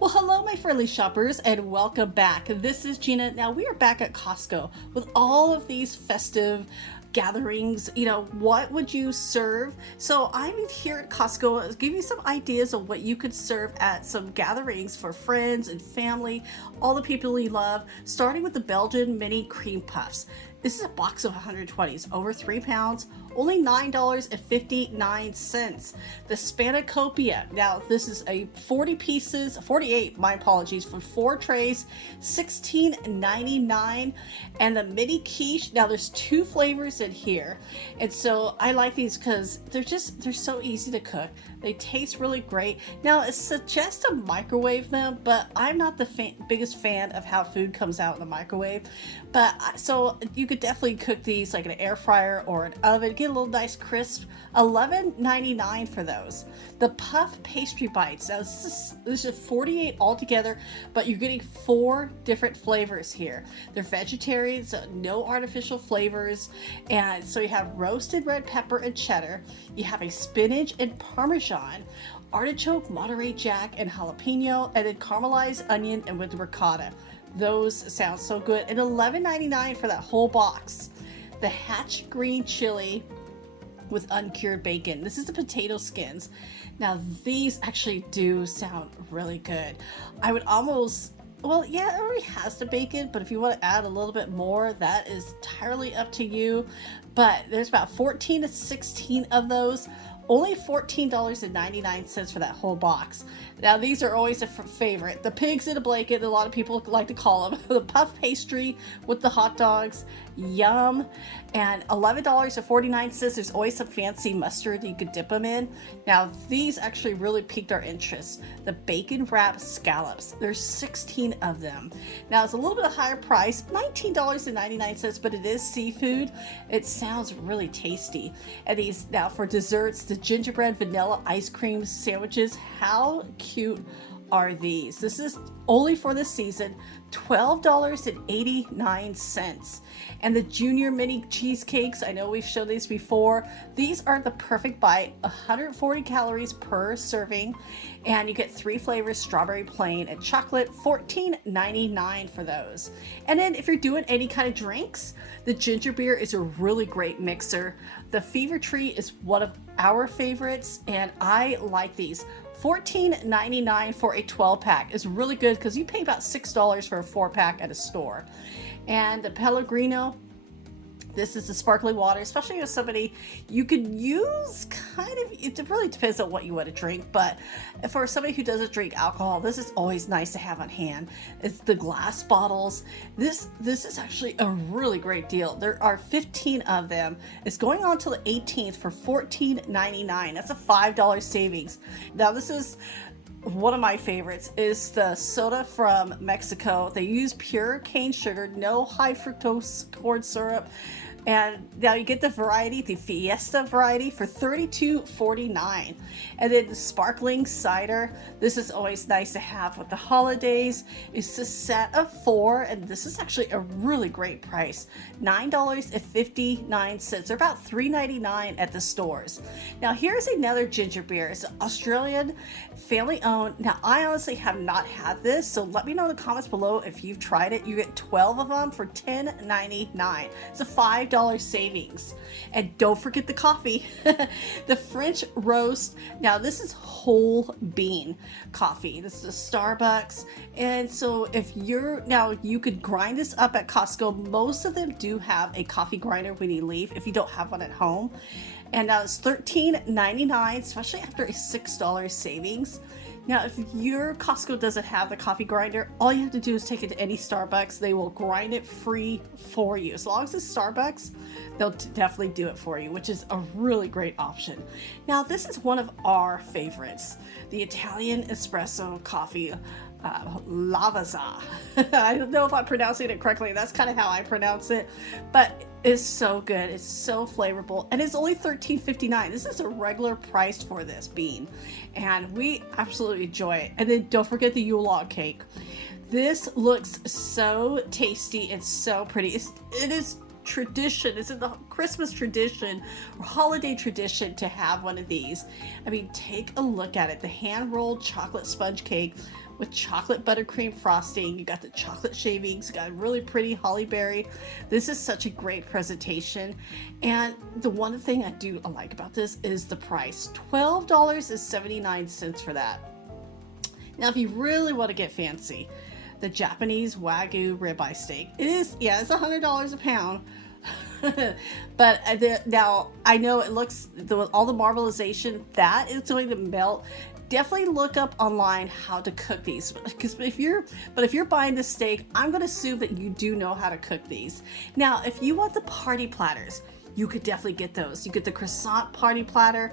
Well, hello, my friendly shoppers, and welcome back. This is Gina. Now, we are back at Costco with all of these festive gatherings. What would you serve? So, I'm here at Costco to give you some ideas of what you could serve at some gatherings for friends and family, all the people you love, starting with the Belgian mini cream puffs. This is a box of 120s, over 3 pounds, only $9.59. The Spanakopia. Now, this is a 40 pieces, 48, my apologies, for 4 trays, $16.99. And the mini quiche. Now, there's 2 flavors in here. And so I like these because they're so easy to cook. They taste really great. Now, it suggests to microwave them, but I'm not the biggest fan of how food comes out in the microwave. So you could definitely cook these like in an air fryer or an oven, get a little nice crisp. $11.99 for those. The puff pastry bites. Now this is 48 altogether, but you're getting 4 different flavors here. They're vegetarian, so no artificial flavors. And so you have roasted red pepper and cheddar. You have a spinach and parmesan, artichoke, Monterey Jack, and jalapeno, and then caramelized onion and with ricotta. Those sound so good. And $11.99 for that whole box. The Hatch green chili with uncured bacon. This is the potato skins. Now these actually do sound really good. I would almost, well, yeah, it already has the bacon, but if you want to add a little bit more, that is entirely up to you. But there's about 14 to 16 of those. Only $14.99 for that whole box. Now, these are always a favorite. The pigs in a blanket, a lot of people like to call them. The puff pastry with the hot dogs. Yum. And $11.49. There's always some fancy mustard you could dip them in. Now, these actually really piqued our interest. The bacon wrapped scallops. There's 16 of them. Now, it's a little bit of higher price, $19.99, but it is seafood. It sounds really tasty. And these, now for desserts, the gingerbread vanilla ice cream sandwiches. How cute are these? This is only for this season, $12.89. And the junior mini cheesecakes, I know we've shown these before. These are the perfect bite, 140 calories per serving, and you get 3 flavors, strawberry plain and chocolate, $14.99 for those. And then if you're doing any kind of drinks, the ginger beer is a really great mixer. The Fever Tree is one of our favorites, and I like these. $14.99 for a 12-pack is really good because you pay about $6 for a 4-pack at a store. And the Pellegrino, this is the sparkling water, especially if somebody you could use kind of, it really depends on what you want to drink, but for somebody who doesn't drink alcohol, this is always nice to have on hand. It's the glass bottles. This is actually a really great deal. There are 15 of them. It's going on till the 18th for $14.99. That's a $5 savings. Now this is one of my favorites is the soda from Mexico. They use pure cane sugar, no high fructose corn syrup. And now you get the variety, the Fiesta variety, for $32.49. And then the sparkling cider. This is always nice to have with the holidays. It's a set of 4, and this is actually a really great price. $9.59. They're about $3.99 at the stores. Now here's another ginger beer. It's Australian, family owned. Now I honestly have not had this, so let me know in the comments below if you've tried it. You get 12 of them for $10.99. It's a $5 savings. And don't forget the coffee. The French roast. Now this is whole bean coffee. This is a Starbucks. And so if you could grind this up at Costco. Most of them do have a coffee grinder when you leave if you don't have one at home. And now it's $13.99, especially after a $6 savings. Now, if your Costco doesn't have the coffee grinder, all you have to do is take it to any Starbucks. They will grind it free for you. As long as it's Starbucks, they'll definitely do it for you, which is a really great option. Now, this is one of our favorites, the Italian espresso coffee. Lavazza. I don't know if I'm pronouncing it correctly. That's kind of how I pronounce it, but it's so good. It's so flavorful, and it's only $13.59. This is a regular price for this bean, and we absolutely enjoy it. And then don't forget the Yule log cake. This looks so tasty and so pretty. It is tradition. It's in the Christmas tradition or holiday tradition to have one of these. I mean, take a look at it. The hand rolled chocolate sponge cake with chocolate buttercream frosting. You got the chocolate shavings, you got a really pretty holly berry. This is such a great presentation. And the one thing I do like about this is the price. $12.79 for that. Now, if you really want to get fancy, the Japanese Wagyu ribeye steak. It is, yeah, it's $100 a pound. But now I know it looks, all the marbleization, that is going to melt. Definitely look up online how to cook these, because if you're buying the steak, I'm going to assume that you do know how to cook these. Now, if you want the party platters, you could definitely get those. You get the croissant party platter,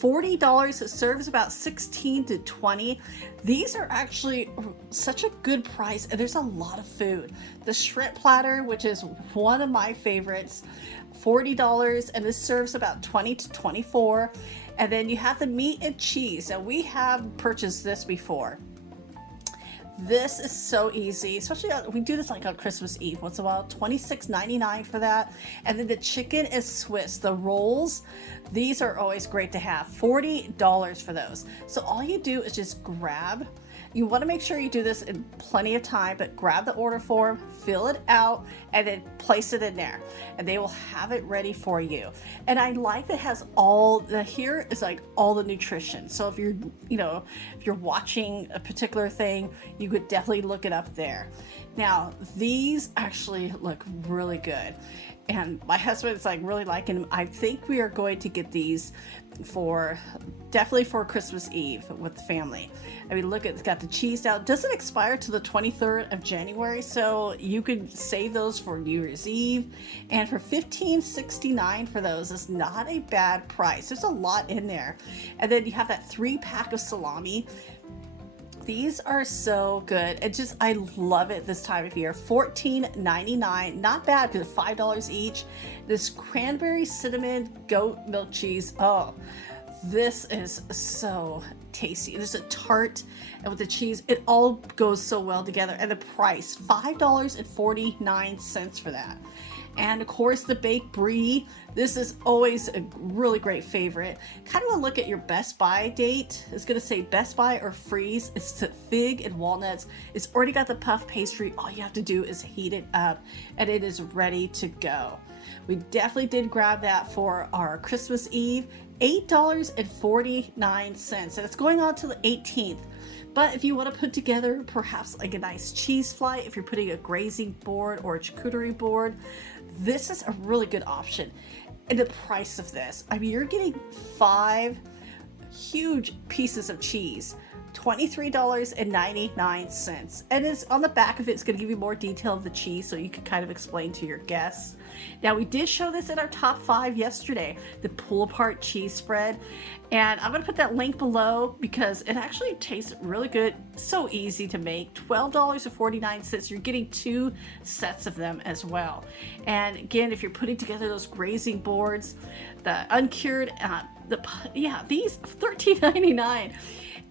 $40. It serves about 16 to 20. These are actually such a good price, and there's a lot of food. The shrimp platter, which is one of my favorites, $40, and this serves about 20 to 24. And then you have the meat and cheese. Now, we have purchased this before. This is so easy, especially we do this like on Christmas Eve once in a while. $26.99 for that. And then the chicken is Swiss. The rolls, these are always great to have. $40 for those. So all you do is just grab. You want to make sure you do this in plenty of time, but grab the order form, fill it out, and then place it in there, and they will have it ready for you. And I like that it has all the, here is like all the nutrition. So if you're, if you're watching a particular thing, you could definitely look it up there. Now, these actually look really good. And my husband's like really liking them. I think we are going to get these definitely for Christmas Eve with the family. I mean, look, it's got the cheese now. It doesn't expire till the 23rd of January, so you could save those for New Year's Eve. And for $15.69 for those is not a bad price. There's a lot in there. And then you have that 3-pack of salami. These are so good. I love it this time of year. $14.99, not bad because it's $5 each. This cranberry cinnamon goat milk cheese. Oh, this is so tasty. It is a tart, and with the cheese, it all goes so well together. And the price, $5.49 for that. And of course, the baked brie. This is always a really great favorite. Kind of want to look at your Best Buy date. It's going to say Best Buy or freeze. It's the fig and walnuts. It's already got the puff pastry. All you have to do is heat it up, and it is ready to go. We definitely did grab that for our Christmas Eve. $8.49, and it's going on to the 18th. But if you want to put together perhaps like a nice cheese flight, if you're putting a grazing board or a charcuterie board, this is a really good option. And the price of this, I mean, you're getting 5 huge pieces of cheese, $23.99. And it's on the back of it, it's going to give you more detail of the cheese so you can kind of explain to your guests. Now, we did show this in our top 5 yesterday, the pull apart cheese spread. And I'm going to put that link below because it actually tastes really good. So easy to make. $12.49. You're getting 2 sets of them as well. And again, if you're putting together those grazing boards, the uncured, these $13.99.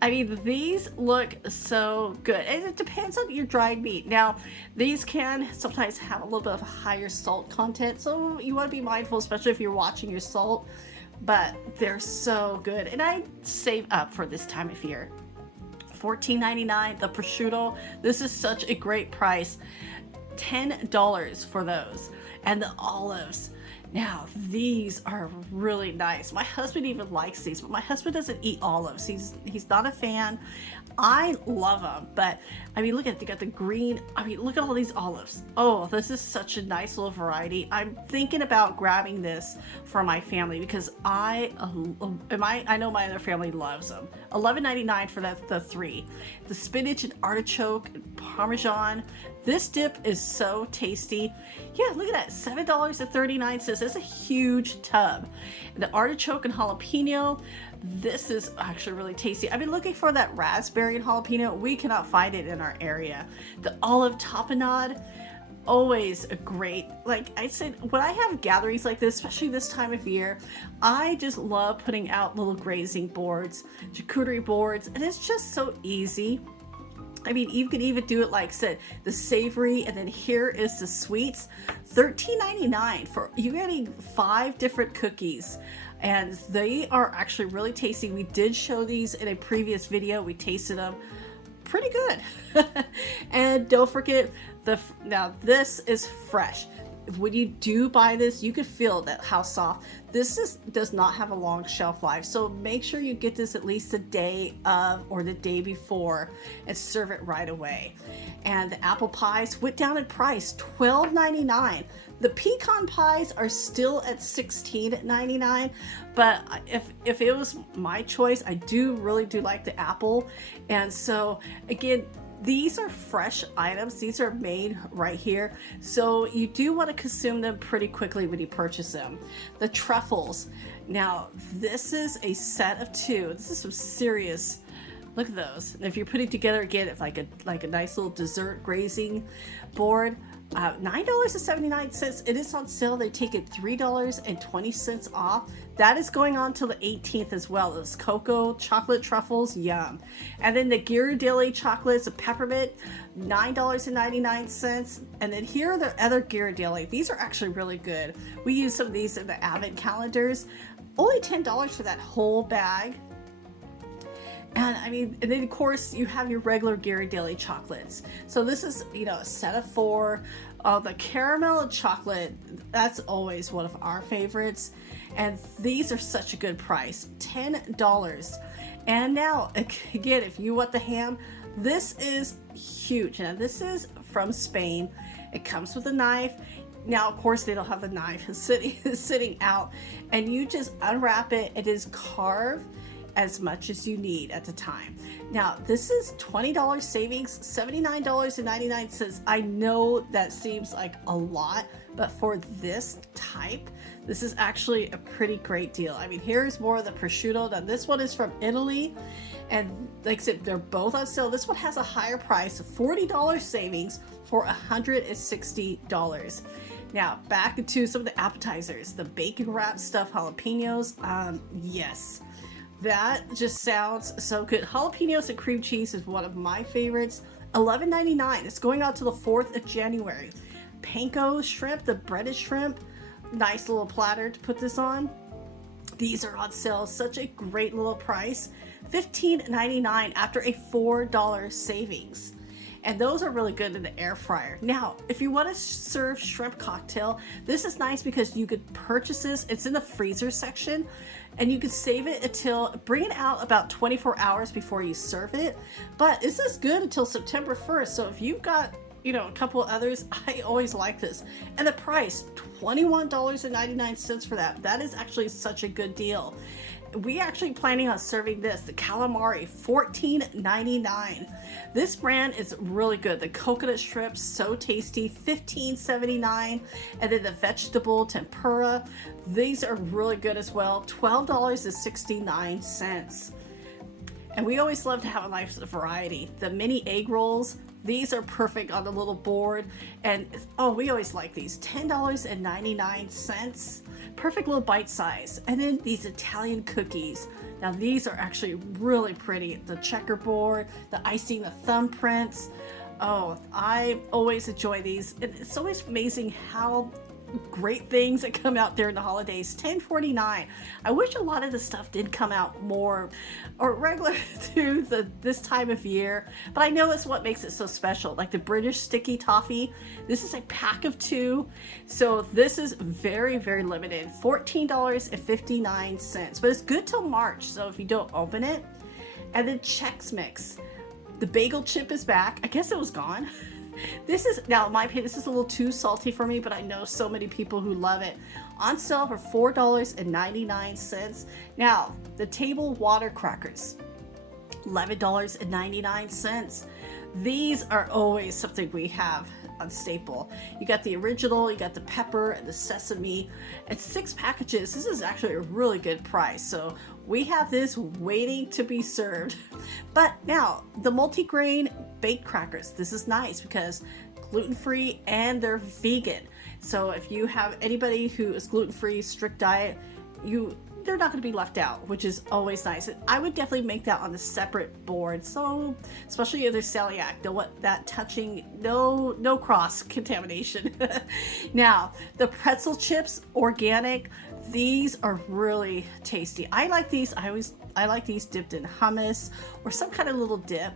I mean, these look so good. And it depends on your dried meat. Now, these can sometimes have a little bit of a higher salt content, so you want to be mindful, especially if you're watching your salt. But they're so good, and I save up for this time of year. $14.99. The prosciutto. This is such a great price. $10 for those, and the olives. Now, these are really nice. My husband even likes these, but my husband doesn't eat olives. He's not a fan. I love them, but I mean, look at it. They got the green. I mean, look at all these olives. Oh, this is such a nice little variety. I'm thinking about grabbing this for my family because I know my other family loves them. $11.99 for the 3. The spinach and artichoke and Parmesan. This dip is so tasty. Yeah, look at that, $7.39. That's a huge tub. The artichoke and jalapeno. This is actually really tasty. I've been looking for that raspberry and jalapeno. We cannot find it in our area. The olive tapenade, always a great, like I said, when I have gatherings like this, especially this time of year, I just love putting out little grazing boards, charcuterie boards, and it's just so easy. I mean, you can even do it like I said, the savory, and then here is the sweets. $13.99 for you're getting 5 different cookies, and they are actually really tasty. We did show these in a previous video. We tasted them. pretty good. And don't forget now this is fresh. When you do buy this, you can feel that how soft this does not have a long shelf life, so make sure you get this at least the day of or the day before and serve it right away. And the apple pies went down in price, $12.99. The pecan pies are still at $16.99, but if it was my choice, I really do like the apple. And so again, these are fresh items. These are made right here. So you do want to consume them pretty quickly when you purchase them. The truffles. Now, this is a set of 2. This is some serious, look at those. If you're putting together again, it's like a nice little dessert grazing board. $9.79. It is on sale. They take it $3.20 off. That is going on till the 18th as well. It's cocoa chocolate truffles, yum. And then the Ghirardelli chocolates, a peppermint, $9.99. And then here are the other Ghirardelli. These are actually really good. We use some of these in the advent calendars. Only $10 for that whole bag. And I mean, and then of course you have your regular Ghirardelli chocolates. So this is, a set of 4. The caramel chocolate, that's always one of our favorites. And these are such a good price, $10. And now, again, if you want the ham, this is huge. Now this is from Spain. It comes with a knife. Now, of course, they don't have the knife sitting out. And you just unwrap it. It is carved as much as you need at the time. Now, this is $20 savings, $79.99. I know that seems like a lot, but for this type, this is actually a pretty great deal. I mean, here's more of the prosciutto. Now, this one is from Italy, and like I said, they're both on sale. This one has a higher price, $40 savings for $160. Now, back into some of the appetizers. The bacon wrapped stuffed jalapenos, yes. That just sounds so good. Jalapenos and cream cheese is one of my favorites. $11.99. It's going out to the 4th of January. Panko shrimp, the breaded shrimp. Nice little platter to put this on. These are on sale. Such a great little price. $15.99 after a $4 savings. And those are really good in the air fryer. Now, if you want to serve shrimp cocktail, this is nice because you could purchase this. It's in the freezer section, and you could save it bring it out about 24 hours before you serve it. But this is good until September 1st. So if you've got, a couple of others, I always like this. And the price, $21.99 for that. That is actually such a good deal. We actually planning on serving this, the calamari, $14.99. This brand is really good. The coconut strips, so tasty, $15.79. And then the vegetable tempura, these are really good as well, $12.69. And we always love to have a nice variety. The mini egg rolls, these are perfect on the little board. And we always like these, $10.99. Perfect little bite size. And then these Italian cookies. Now these are actually really pretty. The checkerboard, the icing, the thumbprints. Oh, I always enjoy these. It's always amazing how great things that come out during the holidays. $10.49. I wish a lot of the stuff did come out more or regular through this time of year, but I know it's what makes it so special. Like the British sticky toffee, this is a pack of 2, so this is very, very limited. $14.59, but it's good till March, so if you don't open it. And then Chex Mix, the bagel chip is back. I guess it was gone. This is, now in my opinion, this is a little too salty for me, but I know so many people who love it. On sale for $4.99. Now, the table water crackers, $11.99. These are always something we have on staple. You got the original, you got the pepper and the sesame. It's 6 packages. This is actually a really good price. So we have this waiting to be served. But now the multigrain baked crackers, this is nice because gluten-free and they're vegan. So if you have anybody who is gluten-free, strict diet, they're not going to be left out, which is always nice. I would definitely make that on a separate board. So especially if they're celiac, they'll want that touching, no cross contamination. Now the pretzel chips, organic, these are really tasty. I like these. I like these dipped in hummus or some kind of little dip.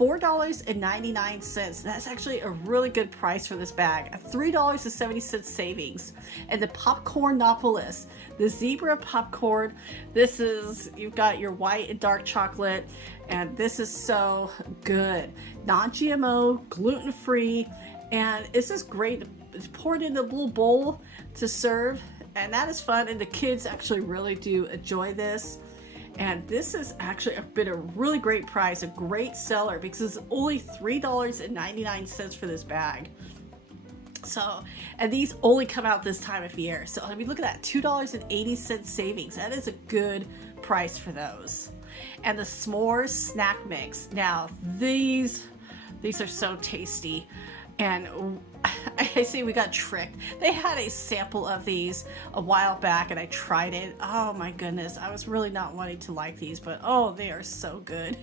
$4.99. That's actually a really good price for this bag. A $3.70 savings. And the Popcornopolis, the zebra popcorn. This is, you've got your white and dark chocolate, and this is so good. Non-GMO, gluten-free, and this is great. It's poured in a little bowl to serve, and that is fun, and the kids actually really do enjoy this. And this has actually been a really great price, a great seller, because it's only $3.99 for this bag. So, and these only come out this time of year. So I mean, look at that, $2.80 savings. That is a good price for those. And the s'mores snack mix. Now, these are so tasty. And I say we got tricked. They had a sample of these a while back and I tried it. Oh my goodness, I was really not wanting to like these, but oh, they are so good.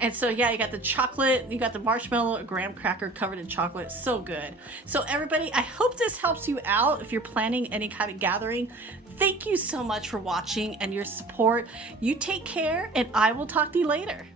And so yeah, you got the chocolate, you got the marshmallow, a graham cracker covered in chocolate. So good. So everybody, I hope this helps you out if you're planning any kind of gathering. Thank you so much for watching and your support. You take care, and I will talk to you later.